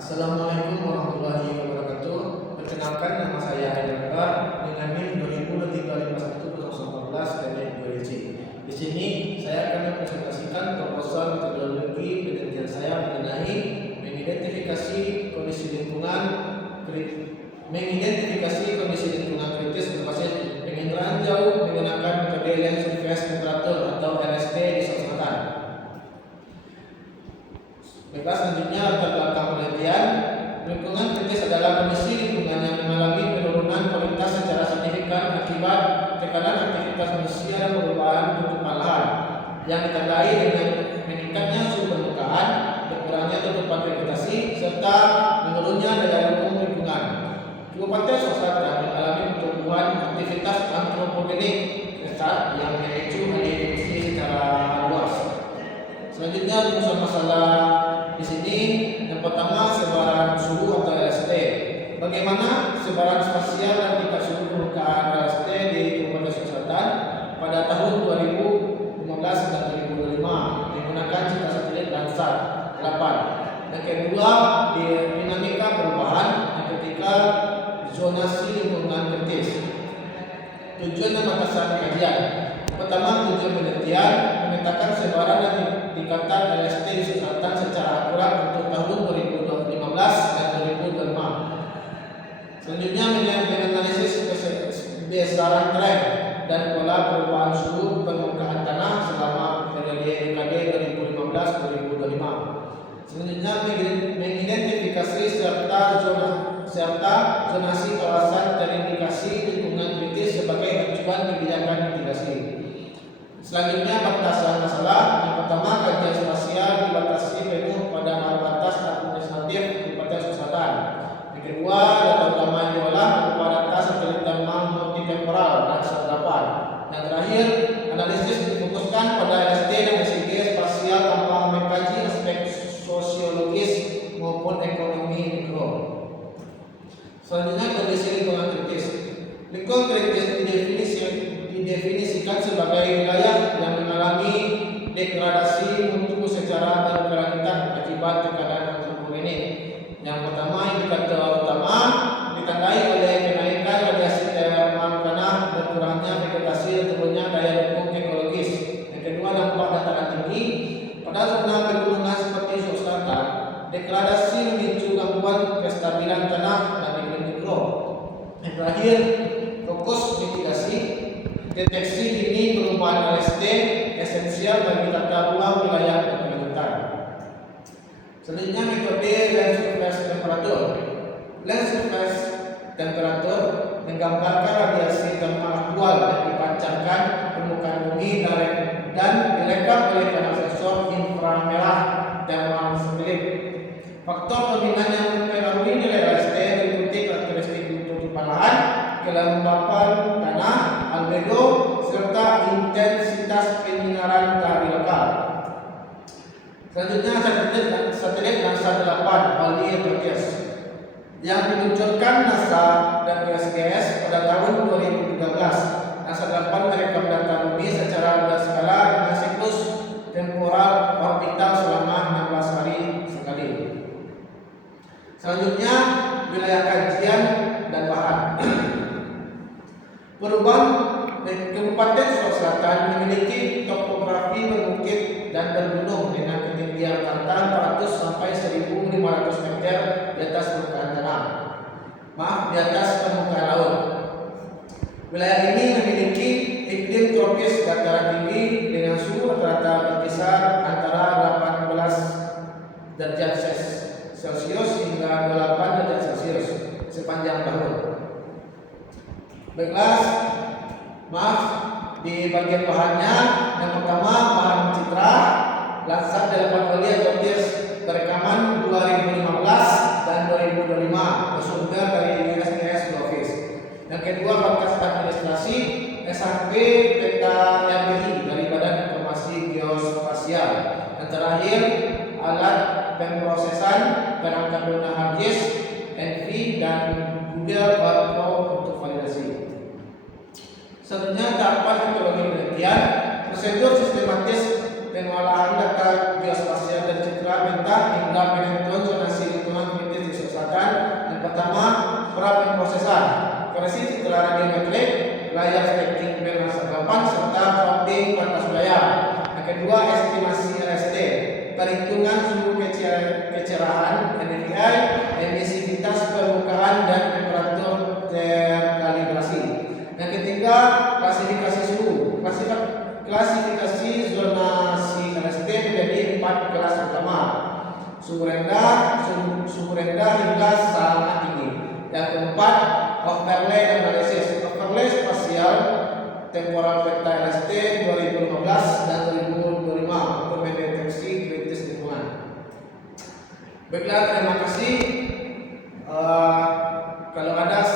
Assalamualaikum warahmatullahi wabarakatuh. Perkenalkan, nama saya Haidar dengan NIM 2023510014 dari DLC. Di sini saya akan mempresentasikan proposal metodologi penelitian saya mengenai mengidentifikasi kondisi lingkungan kritis berbasis penginderaan jauh menggunakan metode Land Surface Temperature atau LST di Selatan. Baiklah, selanjutnya latar belakang penelitian. Lingkungan kritis adalah kondisi lingkungan yang mengalami penurunan kualitas secara signifikan akibat tekanan aktivitas manusia dan perubahan tutupan lahan yang ditandai dengan meningkatnya suhu permukaan, berkurangnya tutupan vegetasi, serta menurunnya daya dukung lingkungan. Kabupaten Selatan mengalami pertumbuhan aktivitas antropogenik besar yang memicu alih fungsi secara luas. Selanjutnya, rumusan masalah di sini yang pertama, sebaran suhu atau LST. Bagaimana sebaran spasial dan tingkat suhu permukaan LST di Kabupaten Selatan pada tahun 2015 dan 2025 menggunakan citra satelit Landsat 8. Yang kedua, dinamika perubahan. Yang ketiga, zonasi lingkungan kritis. Tujuan dan batasan kajian. Pertama, tujuan penelitian memetakan sebaran dan tingkatan LST di Selatan secara akurat untuk tahun 2015 dan 2025. Selanjutnya, menganalisis besaran tren dan pola perubahan suhu permukaan tanah selama periode dekade 2015-2025. Selanjutnya, mengidentifikasi serta zonasi kawasan terindikasi lingkungan kritis sebagai acuan kebijakan mitigasi. Selanjutnya, batasan masalah. Yang pertama, kajian spasial dibatasi penuh pada batas administratif Kabupaten Selatan. Yang kedua, data utama yang diolah berupa data satelit thermal multitemporal dan sadapan. Yang terakhir, analisis difokuskan pada LST dan SIG spasial tanpa mengkaji aspek sosiologis maupun ekonomi mikro. Selanjutnya, kondisi lingkungan kritis. Lingkungan kritis didefinisikan sebagai wilayah yang mengalami degradasi mutu secara berkelanjutan akibat tekanan antropogenik. Yang pertama, indikator utama ditandai oleh kenaikan radiasi termal tanah, berkurangnya vegetasi dan turunnya daya dukung ekologis. Yang kedua, dampak dataran tinggi pada zona pegunungan seperti Sulawesi Selatan. Degradasi memicu gangguan kestabilan tanah dan iklim mikro. Yang terakhir, fokus mitigasi. Deteksi dini perubahan LST esensial bagi tata ruang wilayah berkelanjutan. Selanjutnya, metode Land Surface Temperature. Land Surface Temperature menggambarkan radiasi thermal aktual yang dipancarkan permukaan bumi dan direkam oleh panel sensor inframerah thermal satelit. Faktor dominan yang mempengaruhi nilai LST meliputi karakteristik tutupan lahan, kelembapan tanah, albedo, serta intensitas penyinaran dari lokal. Selanjutnya, satelit Landsat 8 Bali Broadcast yang diluncurkan NASA dan USGS pada tahun 2013. Landsat 8 merekam data bumi secara berskala dengan siklus temporal orbital selama 16 hari sekali. Selanjutnya, wilayah kajian dan bahan. Perubahan Kabupaten Sulawesi Selatan memiliki topografi berbukit dan bergunung dengan ketinggian rata 400 sampai 1.500 meter di atas permukaan tanah. Di atas permukaan laut. Wilayah ini memiliki iklim tropis dataran tinggi dengan suhu rata-rata berkisar antara 18 derajat Celcius hingga 28 derajat Celcius sepanjang tahun. Baiklah, di bagian bahannya, yang pertama bahan citra Landsat 8 Bali Broadcast berekaman 2015 dan 2025 bersumber dari USGS Office. Yang kedua, berkas administrasi SHP peta RBI dari Badan Informasi Geospasial. Yang terakhir, alat pemrosesan perangkat lunak harddisk, NV dan Google Earth Pro untuk validasi. Selanjutnya, tahapan metodologi penelitian. Prosedur sistematis pengolahan data geospasial dan citra mentah hingga penentuan zonasi lingkungan kritis layar stacking berdasarkan serta plotting batas layar. Yang kedua, estimasi RST, perhitungan suhu kecerahan, NFI, emisivitas permukaan dan temperatur terkalibrasi. Yang ketiga, klasifikasi suhu. Klasifikasi zonasi RST menjadi 4 kelas utama. Suhu rendah hingga sangat tinggi. Yang keempat, overlay analysis. Overlay spasial temporal peta RST 2015 dan 2025 untuk mendeteksi kritis lingkungan. Baiklah, terima kasih. Kalau ada